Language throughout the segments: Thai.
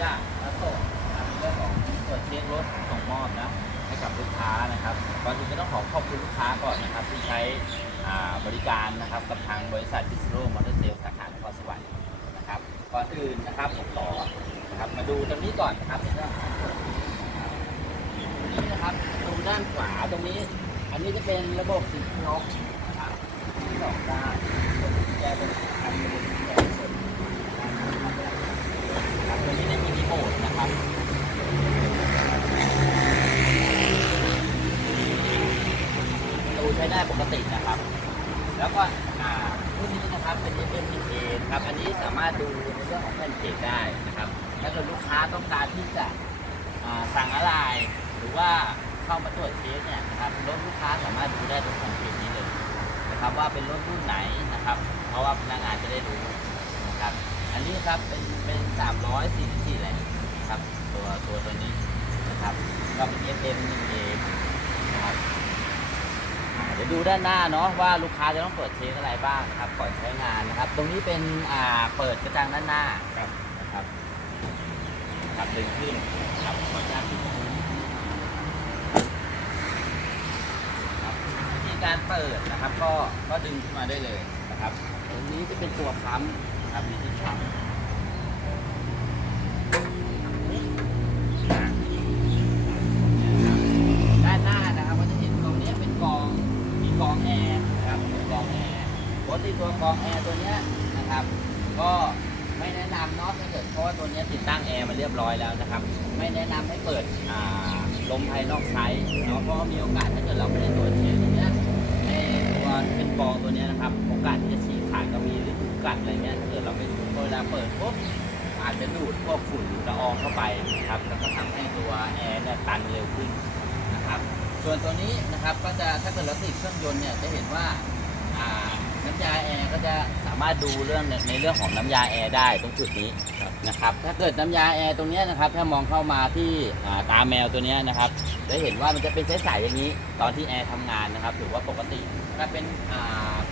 จะมาส่งนะครับในเรื่องของตรวจเช็ครถส่งมอบนะให้กับลูกค้านะครับก่อนอื่นก็ต้องขอขอบคุณลูกค้าก่อนนะครับที่ใช้อ่าบริการนะครับกับทางบริษัทดิสโรมอเตอร์เซลสาขานครสวรรค์นะครับก่อนอื่นนะครับผมขอนะครับมาดูตรงนี้ก่อนนะครับในเรื่องของนี่นะครับดูด้านขวาตรงนี้ อันนี้จะเป็นระบบสิบล็อกนะครับที่สองด้านแกเป็นทางระบบแกส่วนนะครับตัวนี้ โอดนะครับตูใช้ได้ปกตินะครับ แล้วก็อ่ารุ่นนี้นะครับเป็น FMPA นะครับอันนี้สามารถดูในเรื่องของแผ่นเพจได้นะครับถ้าเกิดลูกค้าต้องการที่จะสั่งอะไร หรือว่าเข้ามาตรวจเช็คเนี่ยนะครับรถลูกค้าสามารถดูได้ตรงแผ่นเพจนี้เลยนะครับว่าเป็นรถรุ่นไหนนะครับ เพราะว่าพนักงานจะได้รู้นะครับอันนี้ครับเป็นเป็น344แรงนะครับ ตัวตัวตัวนี้นะครับก็เป็น FMPA นะครับเดี๋ยวดูด้านหน้าเนาะว่าลูกค้าจะต้องเปิดเช็คอะไรบ้างนะครับก่อนใช้งานนะครับ ตรงนี้เป็นอ่าเปิดกระจังด้านหน้าครับนะครับครับดึงขึ้นครับขออนุญาตขึ้นครับวิธีการเปิดนะครับ ก็ก็ดึงขึ้นมาได้เลยนะครับ ตรงนี้จะเป็นตัวค้ำนะครับวิธีค้ำด้านหน้านะครับก็จะเห็นตรงนี้เป็นกอง มีกรองแอร์นะครับเป็นกรองแอร์ปกติตัวกรองแอร์ตัวเนี้ยนะครับ ก็ไม่แนะนำเนาะถ้าเกิดเพราะว่า ติดตั้งแอร์มาเรียบร้อยแล้วนะครับ ไม่แนะนำให้เปิดลมภายนอกใช้เนาะเพราะมีโอกาสถ้าเกิดเราไม่ได้ตรวจเช็คตัวเนี้ยในตัวเป็นกรองตัวเนี้ยนะครับ โอกาสที่จะฉีกขาดก็มีหรือถูกกัดอะไรเงี้ยถ้าเกิดเราไม่รู้เวลาเปิดปุ๊บอาจจะดูดพวกฝุ่นละอองเข้าไปนะครับแล้วก็ทำให้ตัวแอร์เนี่ยตันเร็วขึ้นนะครับ ส่วนตัวนี้นะครับก็จะถ้าเกิดเราติดเครื่องยนต์เนี่ยจะเห็นว่าน้ำยาแอร์ก็จะสามารถดูเรื่องในในเรื่องของน้ำยาแอร์ได้ตรงจุดนี้ นะครับ ถ้าเกิดน้ำยาแอร์ตรงนี้นะครับ ถ้ามองเข้ามาที่ตาแมวตัวนี้นะครับจะเห็นว่ามันจะเป็นใสๆอย่างนี้ ตอนที่แอร์ทำงานนะครับ ถือว่าปกติถ้าเป็น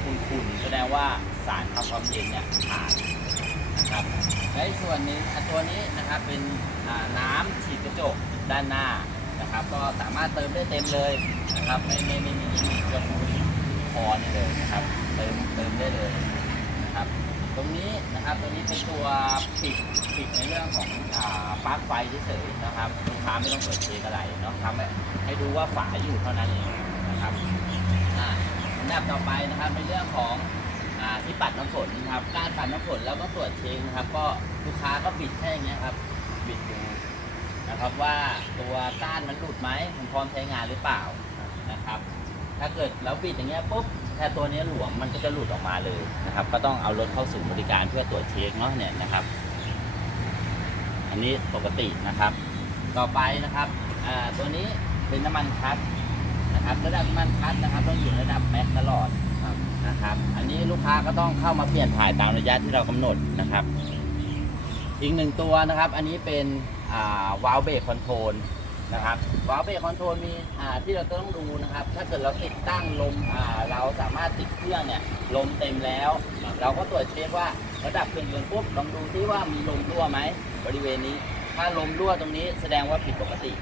ขุ่นๆแสดงว่าสารทำความเย็นเนี่ยขาดนะครับและอีกส่วนหนึงอะตัวนี้นะครับเป็นน้ำฉีดกระจกด้านหน้านะครับ ก็สามารถเติมได้เต็มเลยนะครับไม่ไม่ไม่มีลิมิตก็ฟูพอนี่เลยนะครับ เติมเติมได้เลย รงนี้นะครับตรงนี้เป็นตัวปิดปิดในเรื่องของอ่าปลั๊กไฟเฉยๆนะครับลูกค้าไม่ต้องเปิดเช็คอะไรเนาะทำให้ให้ดูว่าฝาอยู่เท่านั้นเองนะครับอ่าอันดับต่อไปนะครับในเรื่องของอ่าที่ปัดน้ำฝนนะครับการปัดน้ำฝนแล้วก็ตรวจเช็คนะครับ ก็ลูกค้าก็บิดแค่อย่างเงี้ยครับบิดดูนะครับว่าตัวก้านมันหลุดไหมมันพร้อมใช้งานหรือเปล่านะครับ ถ้าเกิดเราบิดอย่างเงี้ยปุ๊บ ถ้าตัวนี้หลวมมันก็จะหลุดออกมาเลยนะครับ ก็ต้องเอารถเข้าสู่บริการเพื่อตรวจเช็คเนาะเนี่ยนะครับ อันนี้ปกตินะครับ ต่อไปนะครับตัวนี้เป็นน้ำมันคัสนะครับระดับน้ำมันคัสนะครับ ต้องอยู่ระดับแม็กตลอดนะครับ อันนี้ลูกค้าก็ต้องเข้ามาเปลี่ยนถ่ายตามระยะที่เรากำหนดนะครับ อีกหนึ่งตัวนะครับ อันนี้เป็นวาล์วเบรกคอนโทรล นะครับวาล์วเบรกคอนโทรลมีที่เราต้องดูนะครับ ถ้าเกิดเราติดตั้งลมเราสามารถติดเครื่องเนี่ยลมเต็มแล้ว เราก็ตรวจเช็คว่าระดับเครื่องยนต์ปุ๊บลองดูซิว่ามีลมรั่วไหมบริเวณนี้ ถ้าลมรั่วตรงนี้แสดงว่าผิดปกติ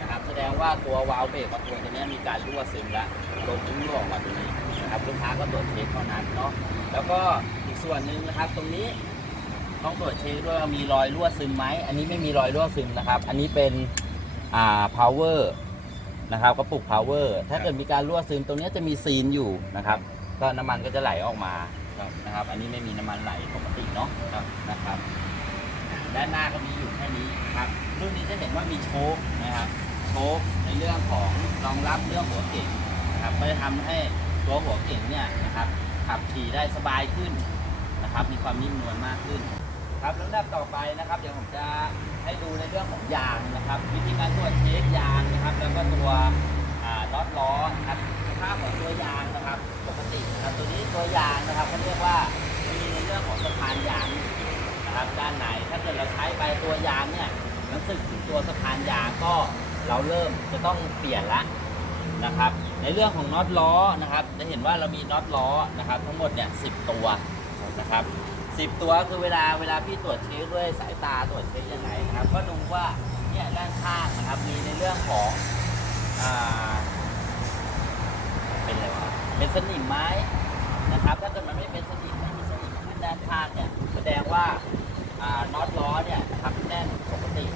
นะครับแสดงว่าตัววาล์วเบรกคอนโทรลตัวนี้มีการรั่วซึมแล้วลมรั่วออกมาตรงนี้นะครับลูกค้าก็ตรวจเช็คเท่านั้นเนาะแล้วก็อีกส่วนหนึ่งนะครับตรงนี้ต้องตรวจเช็คด้วยว่ามีรอยรั่วซึมไหมอันนี้ไม่มีรอยรั่วซึมนะครับ อันนี้เป็น อ่า power นะครับกระปุก power ถ้าเกิดมีการรั่วซึมตรงนี้จะมีซีนอยู่นะครับ ก็น้ำมันก็จะไหลออกมานะครับ อันนี้ไม่มีน้ำมันไหลปกติเนาะนะครับ ด้านหน้าก็มีอยู่แค่นี้ครับ รุ่นนี้จะเห็นว่ามีโชคนะครับ โชคในเรื่องของรองรับเรื่องหัวเก่งนะครับก็จะทำให้ตัวหัวเก่งเนี่ยนะครับขับขี่ได้สบายขึ้นนะครับ มีความนิ่มนวลมากขึ้น ครับลำดับต่อไปนะครับเดี๋ยวผมจะให้ดูในเรื่องของยางนะครับ วิธีการตรวจเช็คยางนะครับ แล้วก็ตัวน็อตล้อนะครับสภาพของตัวยางนะครับ ปกตินะครับตัวนี้ตัวยางนะครับเขาเรียกว่ามีในเรื่องของสะพานยางนะครับด้านในถ้าเกิดเราใช้ไปตัวยางเนี่ยรู้สึกถึงตัวสะพานยางก็เราเริ่มจะต้องเปลี่ยนละนะครับ ในเรื่องของน็อตล้อนะครับ จะเห็นว่าเรามีน็อตล้อนะครับ ทั้งหมดเนี่ยสิตัวนะครับ สิบตัวคือเวลาเวลาพี่ตรวจเช็คด้วยสายตาตรวจเช็คยังไงนะครับ ก็ดูว่าเนี่ยด้านข้างนะครับมีในเรื่องของอ่าเป็นอะไรวะเป็นสนิมไหมนะครับ ถ้าเกิดมันไม่เป็นสนิมไม่มีสนิมขึ้นด้านข้างเนี่ยแสดงว่าอ่าน็อตล้อเนี่ยทำแน่นปกติ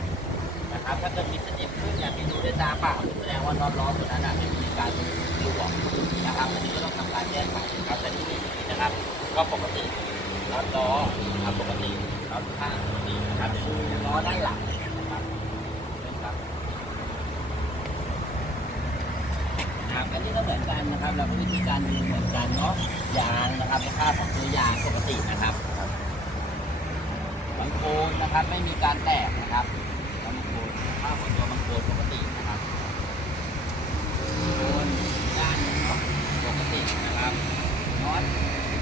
นะครับ ถ้าเกิดมีสนิมขึ้นอย่างที่ดูด้วยตาเปล่าแสดงว่าน็อตล้อตัวนั้นน่ะไม่มีการหลวมนะครับอันนี้ก็ต้องทำการแก้ไขนะครับแต่ที่นี่นะครับ ก็ปกติ ล้อครับปกติน็อตข้างปกตินะครับเดี๋ยวดูล้อด้านหลังนะครับนะครับครับอันนี้ก็เหมือนกันนะครับ เราก็วิธีการดูเหมือนกันเนาะยางนะครับค่าของตัวยางปกตินะครับบางโคนนะครับไม่มีการแตกนะครับบางโคนสภาพของตัวบางโคนปกตินะครับโคนยางเนาะปกตินะครับน็อต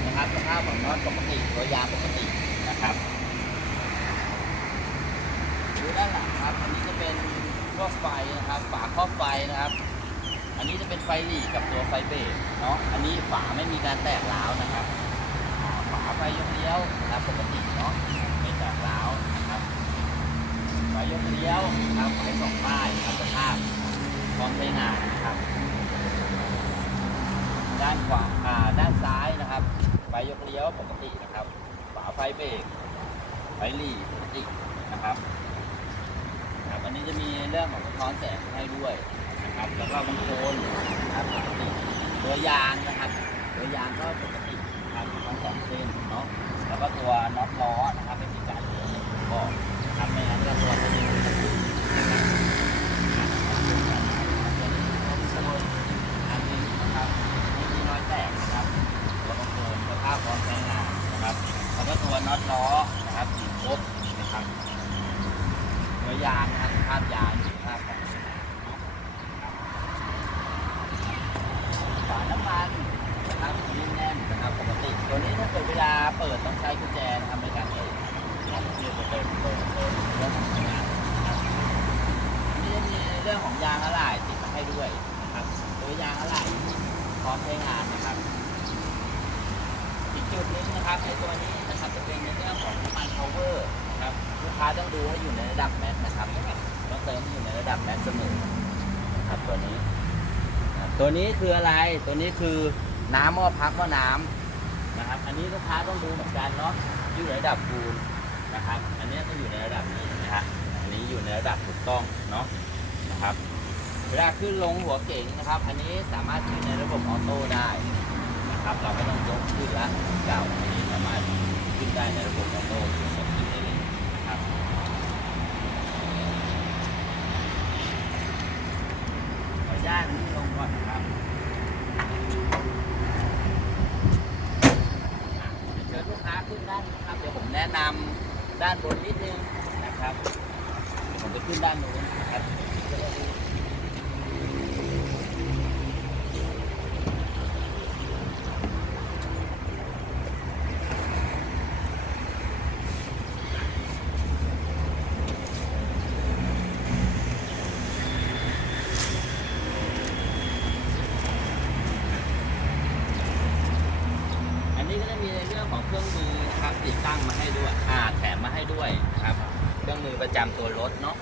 นะครับสภาพของน็อตปกติตัวยางปกตินะครับดูด้านหลังครับ อันนี้จะเป็นพวกไฟนะครับ ฝาครอบไฟนะครับ อันนี้จะเป็น ไฟหลีกับตัวไฟเบรกเนาะ อันนี้ฝาไม่มีการแตกร้าวนะครับ ฝาไฟยกเลี้ยวนะครับปกติเนาะ ไม่แตกร้าวนะครับ ไฟยกเลี้ยวนะครับไฟสองป้ายนะครับสภาพพร้อมใช้งานนะครับ ด้านขวาอ่าด้านซ้ายนะครับ ไฟยกเลี้ยวปกตินะครับ ฝาไฟเบรก ไฟหลีปกตินะครับครับ อันนี้จะมีเรื่องของสะท้อนแสงให้ด้วย ครับแล้วก็บางโคนนะครับปกติตัวยางนะครับ ตัวยางก็ปกตินะครับทั้งสองเส้นเนาะแล้วก็ตัวน็อตล้อนะครับไม่มีการเหลือก็ทำไม่งั้นก็ตัวสนิมนะครับอันมีนะครับไม่มีรอยแตกนะครับตัวมันโคนตัวข้าวบอลแรงนะครับแล้วก็ตัวน็อตล้อนะครับสีครบนะครับตัวยางนะครับสภาพยางฝาน้ำมันนะครับยิ่งแน่นนะครับปกติ ตัวนี้ถ้าเกิดเวลาเปิดต้องใช้กุญแจนะครับในการเปิดนะครับเปิดเปิดเปิดเปิดเรื่องของใช้งานนะครับนี่จะมีเรื่องของ ยางอะไหล่ติดมาให้ด้วยนะครับตัวยางอะไหล่พร้อมใช้งานนะครับอีกจุดนึงนะครับในตัวนี้นะครับจะเป็นในเรื่องของน้ำมัน power นะครับลูกค้าต้องดูให้อยู่ในระดับแมทนะครับต้องเติมอยู่ในระดับแมทเสมอนะครับตัวนี้ ตัวนี้คืออะไรตัวนี้คือน้ำหม้อพักหม้อน้ำนะครับ อันนี้ลูกค้าต้องดูเหมือนกันเนาะอยู่ในระดับฟูลนะครับ อันนี้ต้อยู่ในระดับนี้นะฮะอันนี้อยู่ในระดับถูกต้องเนาะนะครับ วลาขึ้นลงหัวเก๋งนะครับ อันนี้สามารถขึ้นในระบบออโต้ได้นะครับ เราไม่ต้องยกขึ้นละเก่าอันนี้สามารถขึ้นได้ในระบบออโต้กดขึ้นได้เลยนะครับขออนุญาตนี่ลงก่อนนะครับเชิญลูกค้าขึ้นด้านนี้ครับเดี๋ยวผมแนะนำด้านบนนิดนึงนะครับผมจะขึ้นด้านนู้นนะครับ อันนี้ก็จะมีในเรื่องของเครื่องมือนะครับติดตั้งมาให้ด้วย อ่าแถมมาให้ด้วยนะครับ เครื่องมือ ประจำตัวรถเนาะ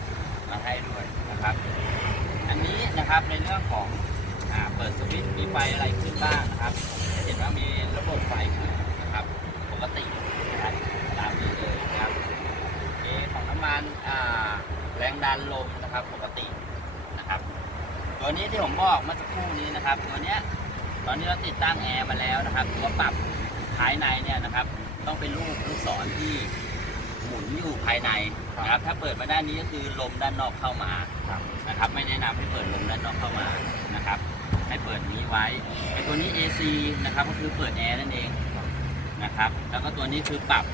มาให้ด้วยนะครับ อันนี้นะครับในเรื่องของอเปิดสวิตช์มีไฟอะไรขึ้นบ้างนะครับจะเห็นว่ามีระบบไฟขึ้นนะครับปกตินะครับตามนี้เลยนะครับเอของน้ำมันแรงดันลมนะครับปกตินะครับ ตัวนี้ที่ผมบอกเมื่อสักครู่นี้นะครับ ตัวเนี้ยตอนนี้เราติดตั้งแอร์มาแล้วนะครับตัวปรับภายในเนี่ยนะครับ ต้องเป็นลูกลูกศรที่ หมุนอยู่ภายในนะครับ ถ้าเปิดมาด้านนี้ก็คือลมด้านนอกเข้ามานะครับ ไม่แนะนำให้เปิดลมด้านนอกเข้ามานะครับ ให้เปิดนี้ไว้ไอตัวนี้ AC นะครับก็คือเปิดแอร์นั่นเองนะครับ แล้วก็ตัวนี้คือปรับ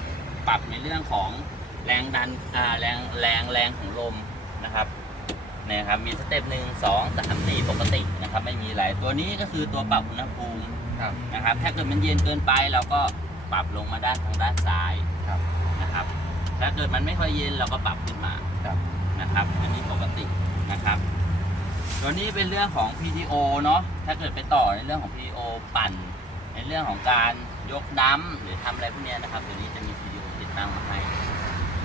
ปรับในเรื่องของแรงดันอ่าแรงแรงแรงของลมนะครับเนี่ยครับมีสเต็ปหนึ่งสองสามสี่ปกตินะครับ ไม่มีอะไรตัวนี้ก็คือตัวปรับอุณหภูมิครับนะครับ ถ้าเกิดมันเย็นเกินไปเราก็ปรับลงมาด้านทางด้านซ้ายครับนะครับ ถ้าเกิดมันไม่ค่อยเย็นเราก็ปรับขึ้นมาครับนะครับ อันนี้ปกตินะครับตัวนี้เป็นเรื่องของ PTO เนาะถ้าเกิดไปต่อในเรื่องของ PTO ปั่น ในเรื่องของการยกน้ำหรือทำอะไรพวกเนี้ยนะครับตัวนี้จะมีวิดีโอติดตั้งมาให้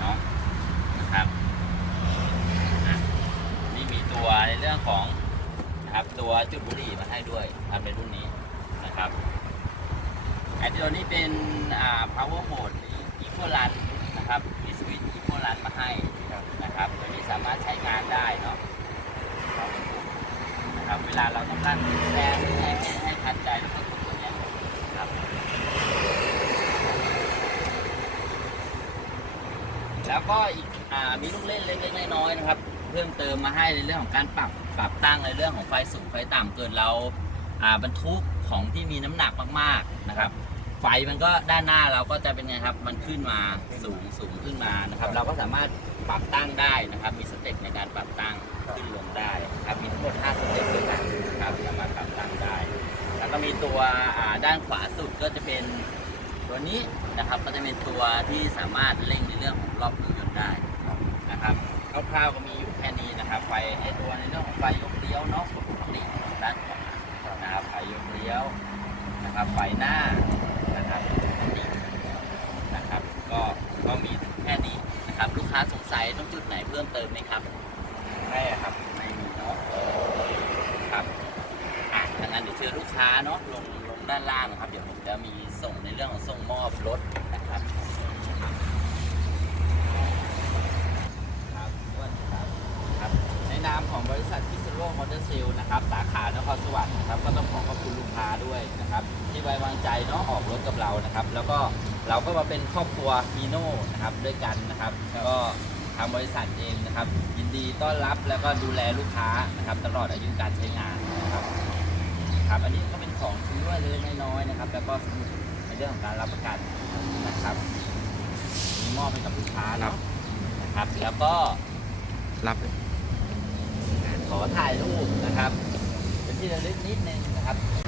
เนาะนะครับอะนี่มีตัวในเรื่องของนะครับตัวจุดบุหรี่มาให้ด้วยทำในรุ่นนี้นะครับไอ้ตัวนี้เป็นอ่า power mode หรือ equal run นะครับมีสวิตช์ equal run มาให้นะครับตัวนี้สามารถใช้งานได้เนาะ นะครับเวลาเราต้องการแรงให้ให้ให้ทันใจแล้วก็กดตัวเนี้ยครับ แล้วก็อีกอ่ามีลูกเล่นเล็กๆน้อยๆนะครับ เพิ่มเติมมาให้ในเรื่องของการปรับปรับตั้งในเรื่องของไฟสูงไฟต่ำเกินเราอ่าบรรทุกของที่มีน้ำหนักมากๆนะครับ ไฟมันก็ด้านหน้าเราก็จะเป็นไงครับ มันขึ้นมาสูงสูงขึ้นมานะครับ เราก็สามารถปรับตั้งได้นะครับ มีสเต็ปในการปรับตั้งขึ้นลงได้นะครับ มีทั้งหมด5สเต็ปด้วยกันนะครับสามารถปรับตั้งได้ แล้วก็มีตัวอ่าด้านขวาสุดก็จะเป็นตัวนี้ นะครับ ก็จะเป็นตัวที่สามารถเร่งในเรื่องของรอบเครื่องยนต์ได้นะครับคร่าวๆก็มีอยู่แค่นี้นะครับ ไฟไอตัวในเรื่องของไฟยกเลี้ยวเนาะปกติด้านขวานะครับไฟยกเลี้ยวนะครับไฟหน้านะครับปกตินะครับ ก็ก็มีถึงแค่นี้นะครับ ลูกค้าสงสัยตรงจุดไหนเพิ่มเติมไหมครับไม่อะครับไม่มีเนาะครับอะดังนั้นเดี๋ยวเชิญลูกค้าเนาะลงลง ด้านล่างนะครับ เดี๋ยวผมจะมีส่งในเรื่องของส่งมอบรถนะครับครับสวัสดีครับครับ ในนามของบริษัทพิซโร่มอเตอร์ซิลนะครับ สาขานครสวรรค์นะครับ ก็ต้องขอขอบคุณลูกค้าด้วยนะครับ ที่ไว้วางใจเนาะออกรถกับเรานะครับ แล้วก็เราก็มาเป็นครอบครัวฮีโน่นะครับด้วยกันนะครับก็ทางบริษัทเองนะครับ ยินดีต้อนรับแล้วก็ดูแลลูกค้านะครับ ตลอดอายุการใช้งานนะครับครับอันนี้ก็เป็น ของชิ้นด้วยเล็กๆน้อยๆนะครับ แล้วก็สมุดในเรื่องของการรับประกันนะครับมีมอบให้กับลูกค้าเนาะนะครับ แล้วก็รับขอถ่ายรูปนะครับ เป็นที่ระลึกนิดนึงนะครับ